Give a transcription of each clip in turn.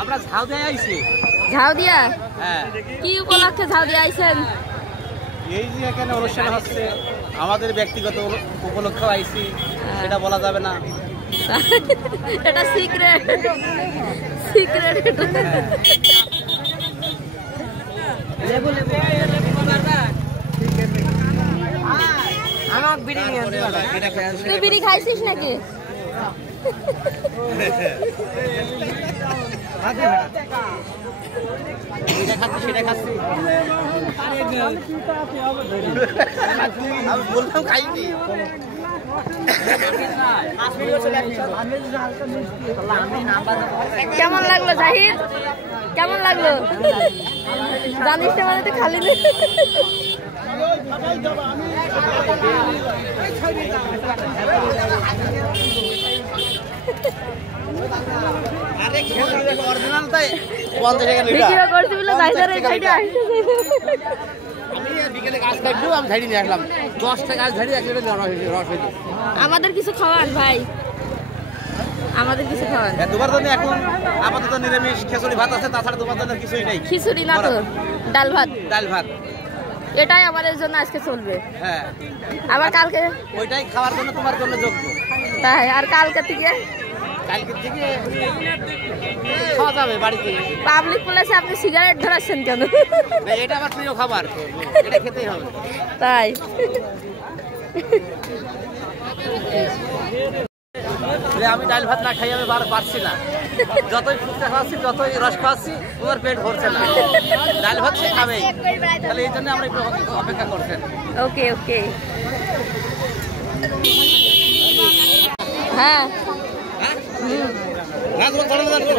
আমরা ঝাউ দিয়ে আইছি। ঝাউ দিয়া? হ্যাঁ। কি উপলক্ষে ঝাউ দিয়ে আইছেন? এই যে এখানে অনুষ্ঠান হচ্ছে, আমাদের ব্যক্তিগত উপলক্ষে আইছি, সেটা বলা যাবে না। এটা সিক্রেট, সিক্রেট। তুই বিড়ি খাইছিস নাকি? আমি বললাম খাইনি। কেমন লাগলো জাহিদ? কেমন লাগলো? জানিস না মানে খালি নেই। আমাদের কিছু খাওয়ান ভাই, আমাদের কিছু খাওয়ান। তোমার জন্য এখন আপাতত নিরামিষ খিচুড়ি ভাত আছে, তাছাড়া তোমার জন্য কিছুই নেই। খিচুড়ি না তো, ডাল ভাত। ডাল ভাত এটাই আমাদের জন্য আজকে চলবে। হ্যাঁ, আবার কালকে ওইটাই খাওয়ার জন্য তোমার জন্য যোগ্য। তাই? আর কালকে থেকে খাওয়া যাবে বাড়িতে। পাবলিক প্লেসে আপনি সিগারেট ধরাচ্ছেন কেন? এটা আমার প্রিয় খাবার, এটা খেতেই হবে। তাই? আমি ডাল ভাত না খাই আমি পারছি না। যতই ফুটতে খাওয়াচ্ছি, যতই রস খাওয়াচ্ছি, তোমার পেট ভরছে না। ডাল ভাত সে খাবেই, তাহলে এই জন্য আমরা একটু অপেক্ষা করছেন। ওকে ওকে। হ্যাঁ,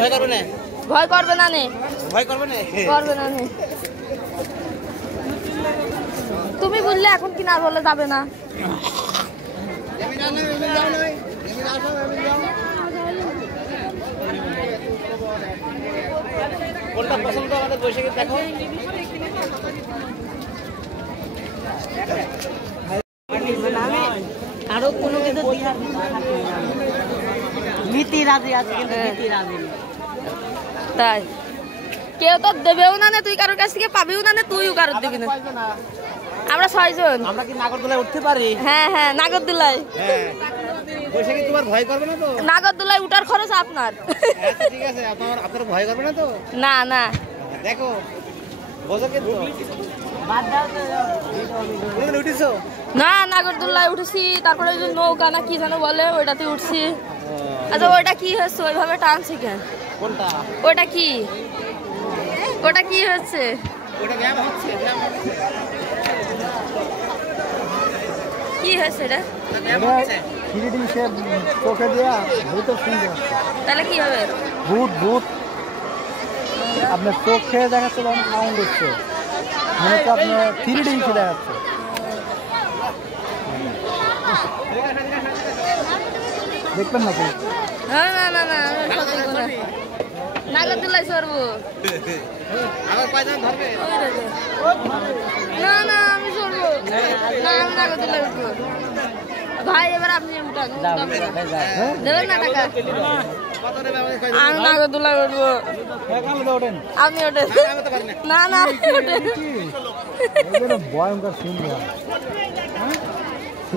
ভয় করবে না? ভয় করবে না নে, ভয় করবে না, করবে না নে। তুমি বললে এখন কি না বলে যাবে না? কোনটা পছন্দ আমাদের বসে দেখো। আরো কোনো কিছু নীতি রাজি আছে, কিন্তু নীতি রাজি। তাই? কেউ তো দেবেও না, তুই কারোর কাছ থেকে পাবিও না, তুইও কারোর দিবি না। আমরা 6 জন। আমরা কি নাগরদোলায় উঠতে পারি? হ্যাঁ হ্যাঁ, নাগরদোলায়। হ্যাঁ, বসে কি তোমার ভয় করবে না তো? নাগরদোলায় উঠার খরচ আপনার। আচ্ছা ঠিক আছে, আপনার ভয় করবে না তো? না না, দেখো বোঝো কিন্তু। উঠেছো? না, নাগরদোলায় উঠেছি, তারপরে ওই যে নৌকা না কি যেন বলে, ওইটাতে উঠছি। আচ্ছা, ওইটা কি হচ্ছে ওইভাবে টানছি কেন? কোনটা? ওটা কি, ওটা কি হচ্ছে? ওটা ব্যায়াম হচ্ছে। কি হয়েছে এটা? তাহলে কি হবে? ভূত ভূত আপনার চোখ খেয়ে দেখাচ্ছে, তখন সাউন্ড হচ্ছে, মনে হচ্ছে আপনার 3D দেখাচ্ছে। দেখবেন নাকি? না না না না, নাগরদোলায় চড়বো। না না, আমি চড়বো না, আমি নাগরদোলায় উঠবো। ভাই এবার আপনি উঠান, দেবেন না টাকা? আমি নাগরদোলায় উঠবো। আপনি ওঠেন। না না, ভয়ঙ্কর সিন,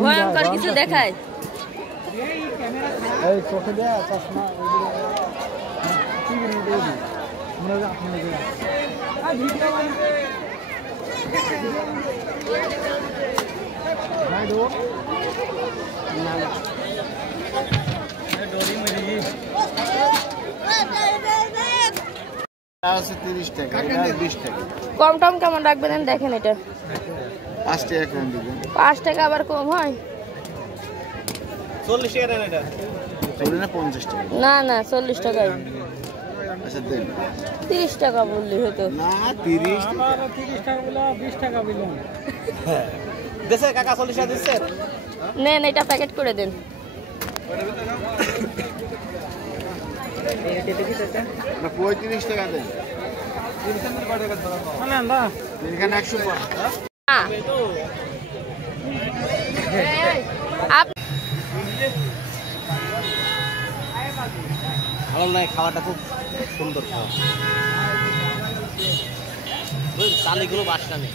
ভয়ঙ্কর কিছু দেখায়। এই চোখে দেয়া চশমা আছে 30 টাকা, 20 টাকা। কম টম কেমন রাখবেন দেখেন? এটা 5 টাকা কম দিবেন। 5 টাকা আবার কম হয়? 40 টাকা এটা। চলে না 50 টাকা? না না, 40 টাকাই। আচ্ছা দেন। 30 টাকা বললি হতো না 30 টাকা বলে 20 টাকা বিলুন। দেশে কাকা 40 টাকা দিচ্ছে। নেন, এটা প্যাকেট করে দেন। না 35 টাকা দেন। এখানে 100 आप ভালো নয়, খাওয়াটা খুব সুন্দর খাওয়া। চালিগুলো বাসটা নেই,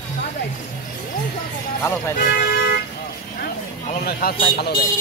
ভালো চাই ভালো নয়, খাওয়া চাই ভালো দেয়।